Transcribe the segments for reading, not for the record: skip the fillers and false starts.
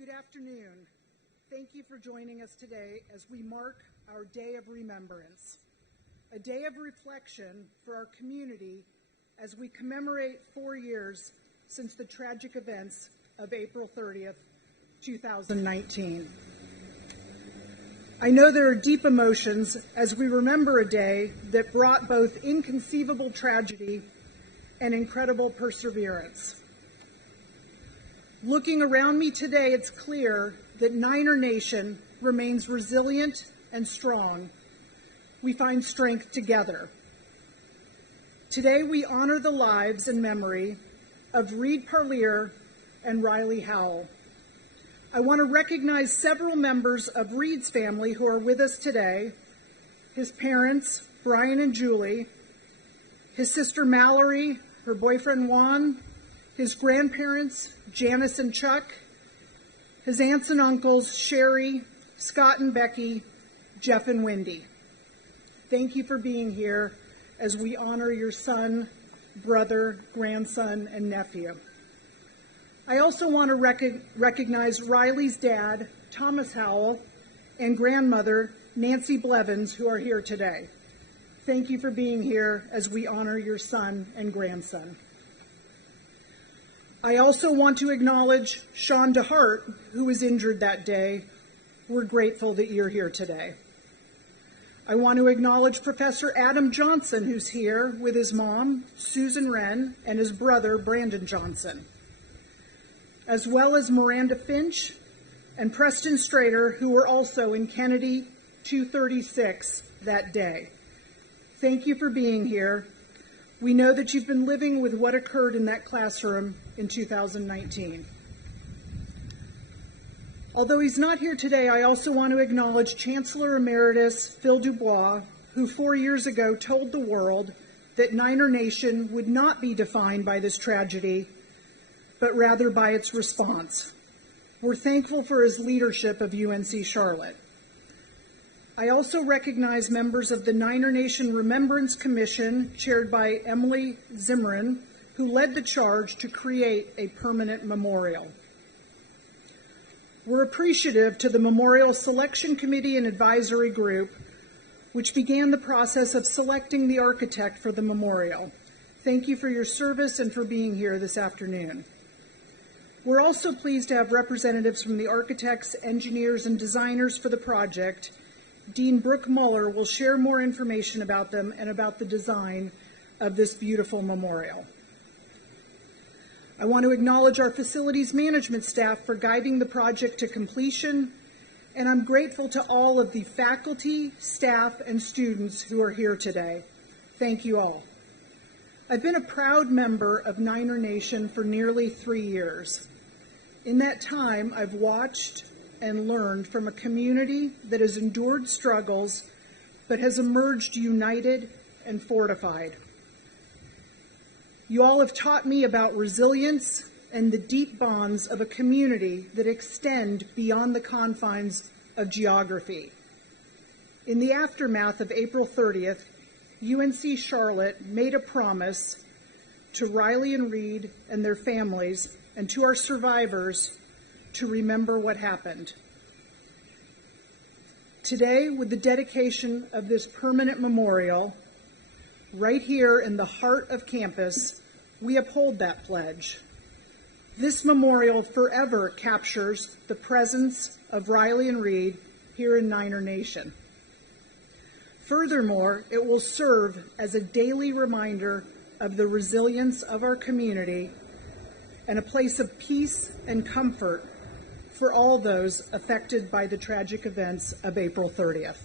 Good afternoon. Thank you for joining us today as we mark our Day of Remembrance, a day of reflection for our community as we commemorate 4 years since the tragic events of April 30th, 2019. I know there are deep emotions as we remember a day that brought both inconceivable tragedy and incredible perseverance. Looking around me today, it's clear that Niner Nation remains resilient and strong. We find strength together. Today, we honor the lives and memory of Reed Parlier and Riley Howell. I want to recognize several members of Reed's family who are with us today: his parents, Brian and Julie, his sister Mallory, her boyfriend Juan, his grandparents, Janice and Chuck, his aunts and uncles, Sherry, Scott and Becky, Jeff and Wendy. Thank you for being here as we honor your son, brother, grandson, and nephew. I also want to recognize Riley's dad, Thomas Howell, and grandmother, Nancy Blevins, who are here today. Thank you for being here as we honor your son and grandson. I also want to acknowledge Sean Dehart, who was injured that day. We're grateful that you're here today. I want to acknowledge Professor Adam Johnson, who's here with his mom, Susan Wren, and his brother, Brandon Johnson, as well as Miranda Finch and Preston Strader, who were also in Kennedy 236 that day. Thank you for being here. We know that you've been living with what occurred in that classroom in 2019. Although he's not here today, I also want to acknowledge Chancellor Emeritus Phil Dubois, who 4 years ago told the world that Niner Nation would not be defined by this tragedy, but rather by its response. We're thankful for his leadership of UNC Charlotte. I also recognize members of the Niner Nation Remembrance Commission, chaired by Emily Zimmerman, who led the charge to create a permanent memorial. We're appreciative to the Memorial Selection Committee and Advisory Group, which began the process of selecting the architect for the memorial. Thank you for your service and for being here this afternoon. We're also pleased to have representatives from the architects, engineers, and designers for the project. Dean Brooke Muller will share more information about them and about the design of this beautiful memorial. I want to acknowledge our facilities management staff for guiding the project to completion, and I'm grateful to all of the faculty, staff, and students who are here today. Thank you all. I've been a proud member of Niner Nation for nearly 3 years. In that time, I've watched and learned from a community that has endured struggles but has emerged united and fortified. You all have taught me about resilience and the deep bonds of a community that extend beyond the confines of geography. In the aftermath of April 30th, UNC Charlotte made a promise to Riley and Reed and their families and to our survivors to remember what happened. Today, with the dedication of this permanent memorial, right here in the heart of campus, we uphold that pledge. This memorial forever captures the presence of Riley and Reed here in Niner Nation. Furthermore, it will serve as a daily reminder of the resilience of our community and a place of peace and comfort for all those affected by the tragic events of April 30th.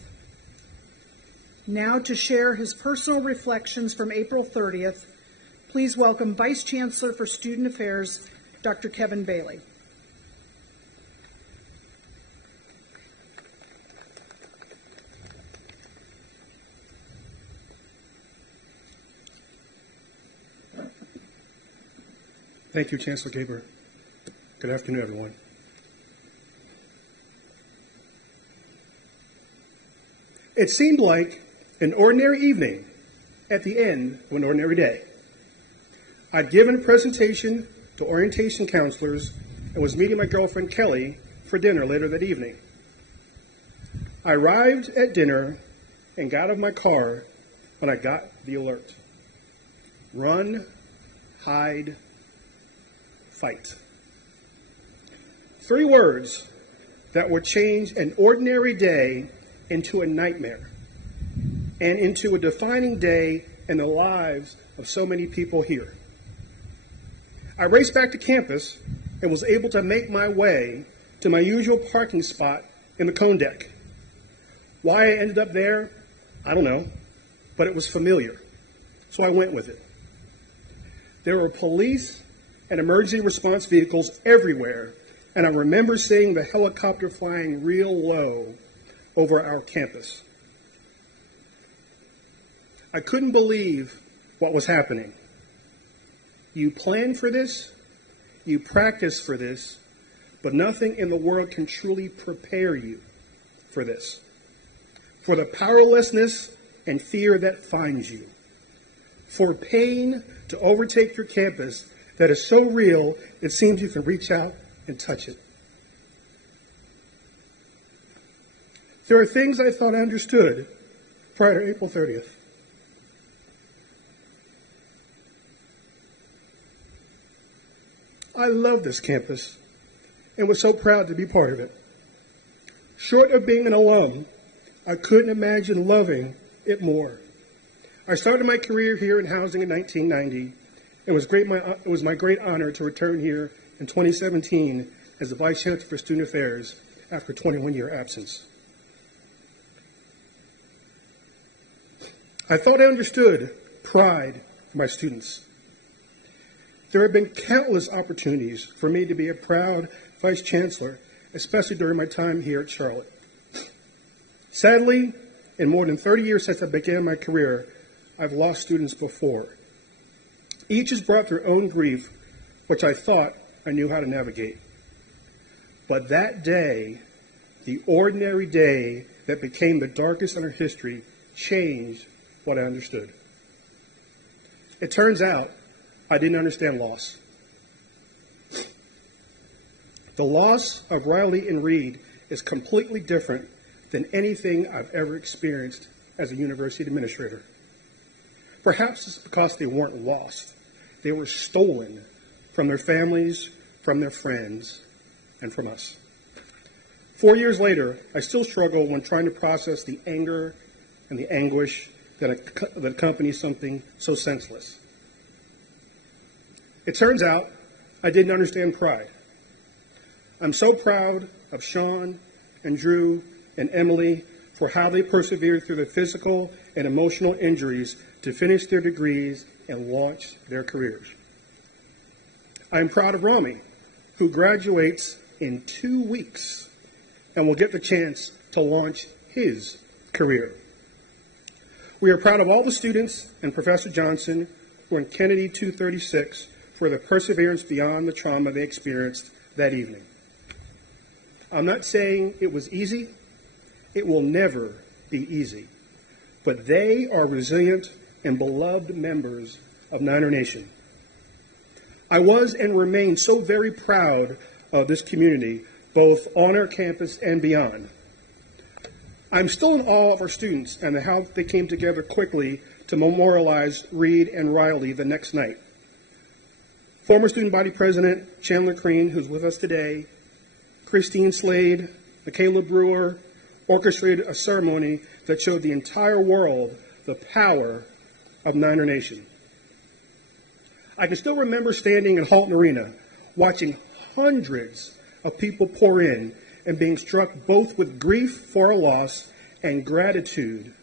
Now, to share his personal reflections from April 30th, please welcome Vice Chancellor for Student Affairs, Dr. Kevin Bailey. Thank you, Chancellor Gaber. Good afternoon, everyone. It seemed like an ordinary evening at the end of an ordinary day. I'd given a presentation to orientation counselors and was meeting my girlfriend Kelly for dinner later that evening. I arrived at dinner and got out of my car when I got the alert. Run, hide, fight. 3 words that would change an ordinary day into a nightmare and into a defining day in the lives of so many people here. I raced back to campus and was able to make my way to my usual parking spot in the cone deck. Why I ended up there, I don't know, but it was familiar, so I went with it. There were police and emergency response vehicles everywhere, and I remember seeing the helicopter flying real low over our campus. I couldn't believe what was happening. You plan for this, you practice for this, but nothing in the world can truly prepare you for this, for the powerlessness and fear that finds you, for pain to overtake your campus that is so real it seems you can reach out and touch it. There are things I thought I understood prior to April 30th. I love this campus and was so proud to be part of it. Short of being an alum, I couldn't imagine loving it more. I started my career here in housing in 1990, and it was my great honor to return here in 2017 as the Vice Chancellor for Student Affairs after a 21-year absence. I thought I understood pride for my students. There have been countless opportunities for me to be a proud Vice Chancellor, especially during my time here at Charlotte. Sadly, in more than 30 years since I began my career, I've lost students before. Each has brought their own grief, which I thought I knew how to navigate. But that day, the ordinary day that became the darkest in our history, changed what I understood. It turns out I didn't understand loss. The loss of Riley and Reed is completely different than anything I've ever experienced as a university administrator. Perhaps it's because they weren't lost. They were stolen from their families, from their friends, and from us. 4 years later, I still struggle when trying to process the anger and the anguish that accompanies something so senseless. It turns out I didn't understand pride. I'm so proud of Sean and Drew and Emily for how they persevered through the physical and emotional injuries to finish their degrees and launch their careers. I'm proud of Rami, who graduates in 2 weeks and will get the chance to launch his career. We are proud of all the students and Professor Johnson who are in Kennedy 236 for their perseverance beyond the trauma they experienced that evening. I'm not saying it was easy. It will never be easy. But they are resilient and beloved members of Niner Nation. I was and remain so very proud of this community, both on our campus and beyond. I'm still in awe of our students and how they came together quickly to memorialize Reed and Riley the next night. Former Student Body President Chandler Crean, who's with us today, Christine Slade, Michaela Brewer, orchestrated a ceremony that showed the entire world the power of Niner Nation. I can still remember standing in Houpt Arena, watching hundreds of people pour in and being struck both with grief for a loss and gratitude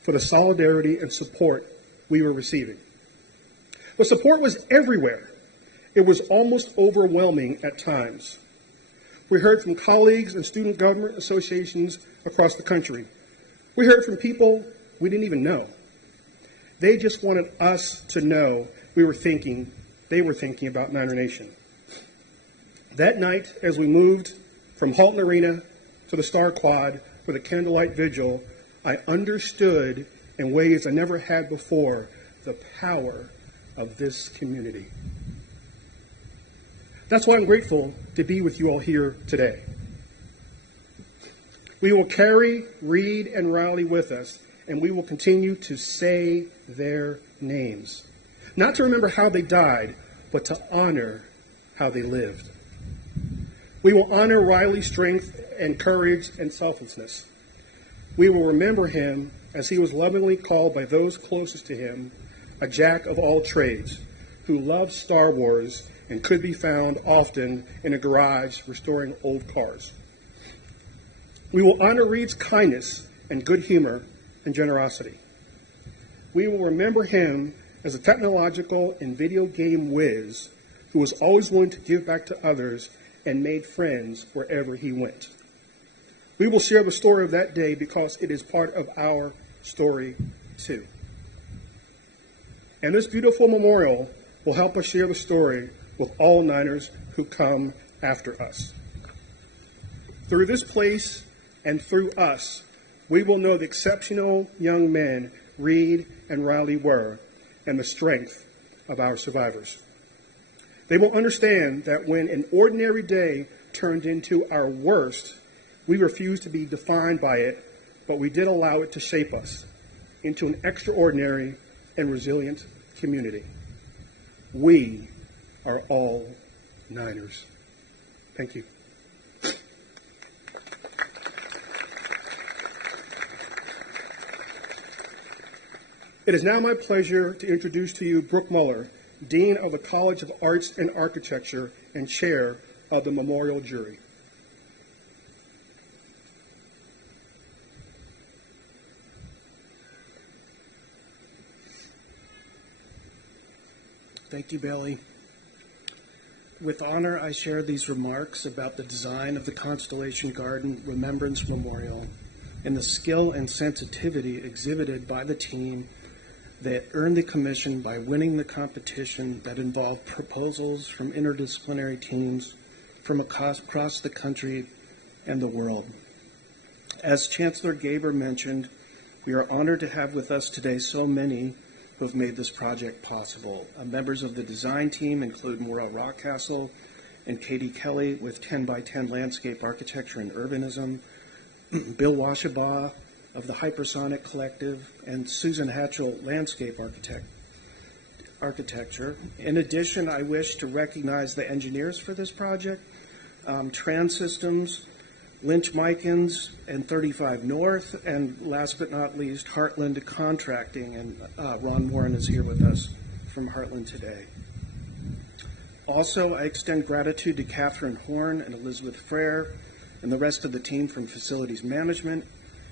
for the solidarity and support we were receiving. The support was everywhere. It was almost overwhelming at times. We heard from colleagues and student government associations across the country. We heard from people we didn't even know. They just wanted us to know they were thinking about Niner Nation. That night, as we moved from Houpt Arena to the Star Quad for the candlelight vigil, I understood in ways I never had before the power of this community. That's why I'm grateful to be with you all here today. We will carry Reed and Riley with us, and we will continue to say their names. Not to remember how they died, but to honor how they lived. We will honor Riley's strength and courage and selflessness. We will remember him as he was lovingly called by those closest to him, a jack of all trades, who loved Star Wars and could be found often in a garage restoring old cars. We will honor Reed's kindness and good humor and generosity. We will remember him as a technological and video game whiz who was always willing to give back to others and made friends wherever he went. We will share the story of that day because it is part of our story too. And this beautiful memorial will help us share the story with all Niners who come after us. Through this place and through us, we will know the exceptional young men Reed and Riley were and the strength of our survivors. They will understand that when an ordinary day turned into our worst, we refused to be defined by it, but we did allow it to shape us into an extraordinary and resilient community. We are all Niners. Thank you. It is now my pleasure to introduce to you Brooke Muller, Dean of the College of Arts and Architecture and Chair of the Memorial Jury. Thank you, Bailey. With honor, I share these remarks about the design of the Constellation Garden Remembrance Memorial and the skill and sensitivity exhibited by the team that earned the commission by winning the competition that involved proposals from interdisciplinary teams from across the country and the world. As Chancellor Gaber mentioned, we are honored to have with us today so many who have made this project possible. Members of the design team include Maura Rockcastle and Katie Kelly with 10 by 10 Landscape Architecture and Urbanism, Bill Washabaugh of the Hypersonic Collective, and Susan Hatchell, Landscape Architecture. In addition, I wish to recognize the engineers for this project, Trans Systems, Lynch Mikens, and 35 North, and last but not least, Heartland Contracting, and Ron Warren is here with us from Heartland today. Also, I extend gratitude to Catherine Horn and Elizabeth Frere and the rest of the team from Facilities Management,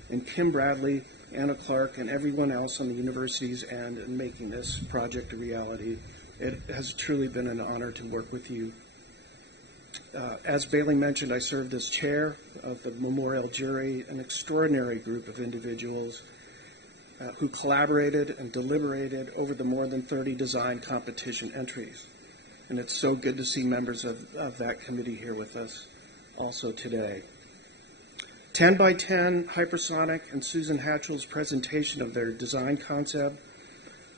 and Kim Bradley, Anna Clark, and everyone else on the university's end in making this project a reality. It has truly been an honor to work with you. As Bailey mentioned, I served as chair of the memorial jury, an extraordinary group of individuals who collaborated and deliberated over the more than 30 design competition entries. And it's so good to see members of that committee here with us also today. 10 by 10, Hypersonic, and Susan Hatchell's presentation of their design concept,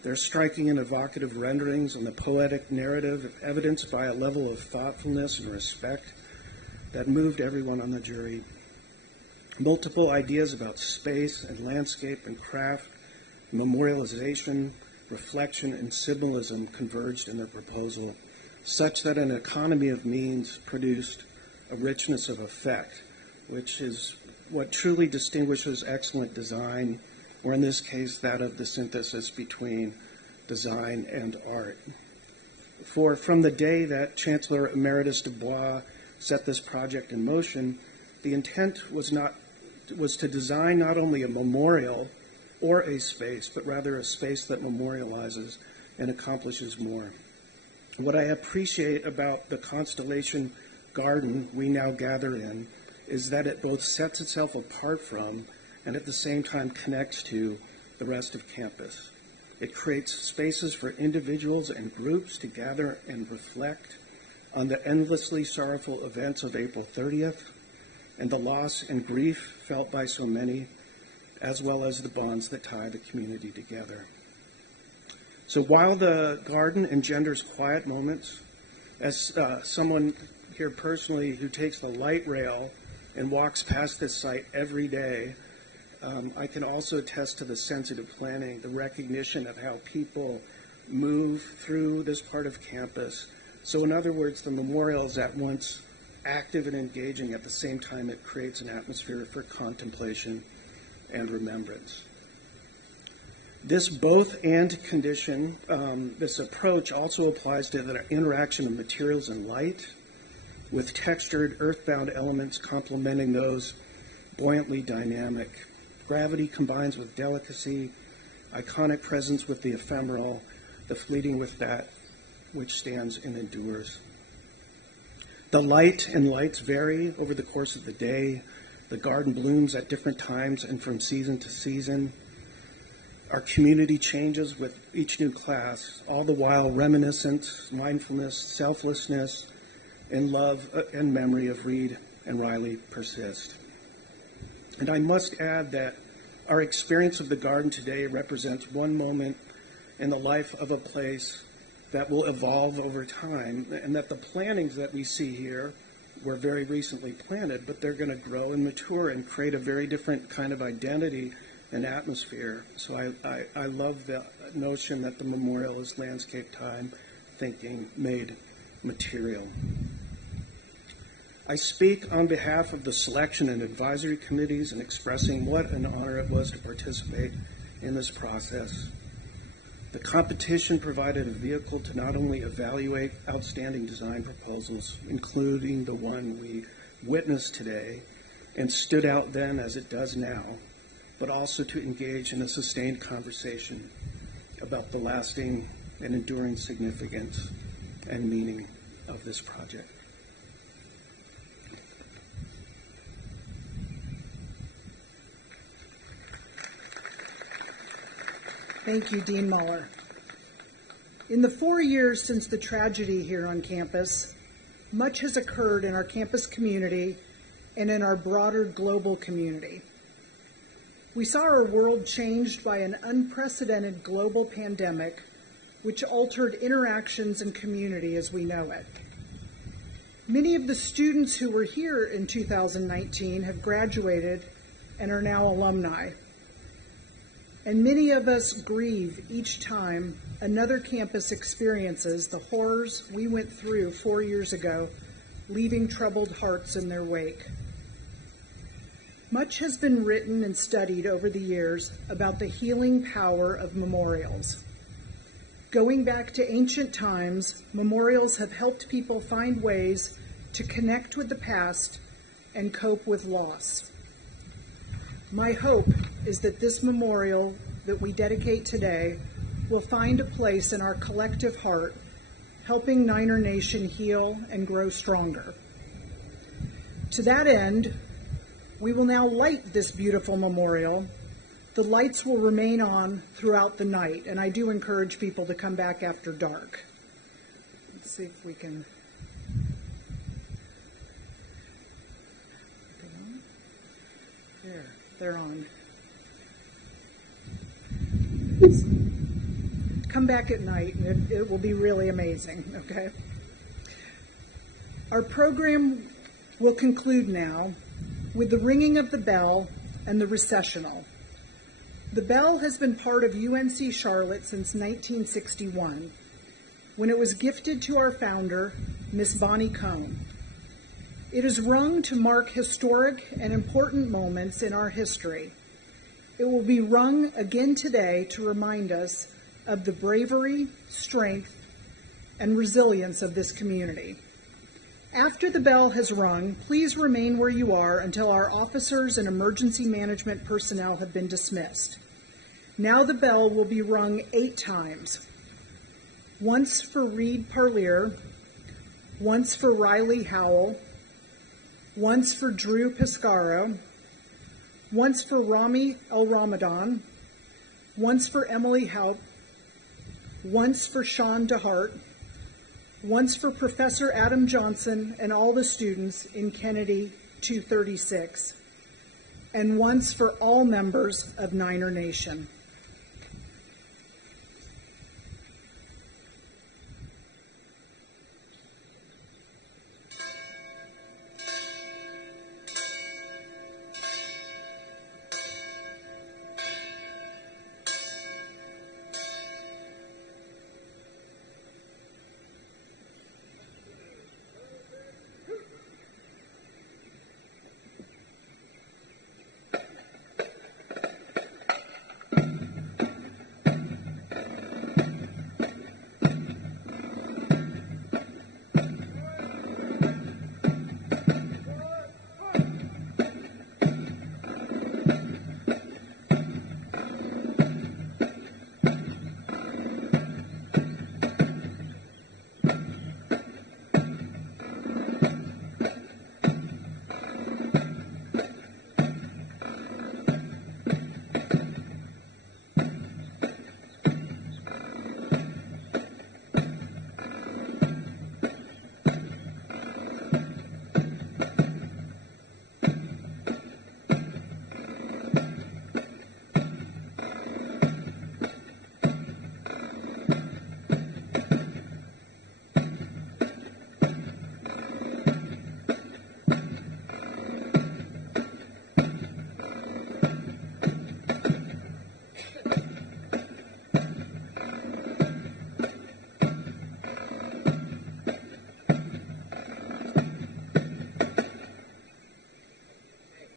their striking and evocative renderings and the poetic narrative evidenced by a level of thoughtfulness and respect that moved everyone on the jury. Multiple ideas about space and landscape and craft, memorialization, reflection, and symbolism converged in their proposal, such that an economy of means produced a richness of effect, which is what truly distinguishes excellent design, or in this case, that of the synthesis between design and art. For from the day that Chancellor Emeritus Dubois set this project in motion, the intent was to design not only a memorial or a space, but rather a space that memorializes and accomplishes more. What I appreciate about the Constellation Garden we now gather in is that it both sets itself apart from and at the same time connects to the rest of campus. It creates spaces for individuals and groups to gather and reflect on the endlessly sorrowful events of April 30th and the loss and grief felt by so many, as well as the bonds that tie the community together. So while the garden engenders quiet moments, as someone here personally who takes the light rail and walks past this site every day, I can also attest to the sensitive planning, the recognition of how people move through this part of campus. So in other words, the memorial is at once active and engaging. At the same time, it creates an atmosphere for contemplation and remembrance. This both and condition, this approach also applies to the interaction of materials and light, with textured earthbound elements complementing those buoyantly dynamic. Gravity combines with delicacy, iconic presence with the ephemeral, the fleeting with that which stands and endures. The light and lights vary over the course of the day. The garden blooms at different times and from season to season. Our community changes with each new class, all the while reminiscence, mindfulness, selflessness, and love and memory of Reed and Riley persist. And I must add that our experience of the garden today represents one moment in the life of a place that will evolve over time, and that the plantings that we see here were very recently planted, but they're going to grow and mature and create a very different kind of identity and atmosphere. So I love the notion that the memorial is landscape time thinking made material. I speak on behalf of the selection and advisory committees in expressing what an honor it was to participate in this process. The competition provided a vehicle to not only evaluate outstanding design proposals, including the one we witnessed today, and stood out then as it does now, but also to engage in a sustained conversation about the lasting and enduring significance and meaning of this project. Thank you, Dean Muller. In the 4 years since the tragedy here on campus, much has occurred in our campus community and in our broader global community. We saw our world changed by an unprecedented global pandemic, which altered interactions and community as we know it. Many of the students who were here in 2019 have graduated and are now alumni. And many of us grieve each time another campus experiences the horrors we went through 4 years ago, leaving troubled hearts in their wake. Much has been written and studied over the years about the healing power of memorials. Going back to ancient times, memorials have helped people find ways to connect with the past and cope with loss. My hope is that this memorial that we dedicate today will find a place in our collective heart, helping Niner Nation heal and grow stronger. To that end, we will now light this beautiful memorial. The lights will remain on throughout the night, and I do encourage people to come back after dark. Let's see if we can. There, they're on. Come back at night, and it will be really amazing, okay? Our program will conclude now with the ringing of the bell and the recessional. The bell has been part of UNC Charlotte since 1961, when it was gifted to our founder, Miss Bonnie Cohn. It is rung to mark historic and important moments in our history. It will be rung again today to remind us of the bravery, strength, and resilience of this community. After the bell has rung, please remain where you are until our officers and emergency management personnel have been dismissed. Now the bell will be rung 8 times. Once for Reed Parlier, once for Riley Howell, once for Drew Pescaro, once for Rami Alramadhan, once for Emily Houpt, once for Sean Dehart, once for Professor Adam Johnson and all the students in Kennedy 236, and once for all members of Niner Nation.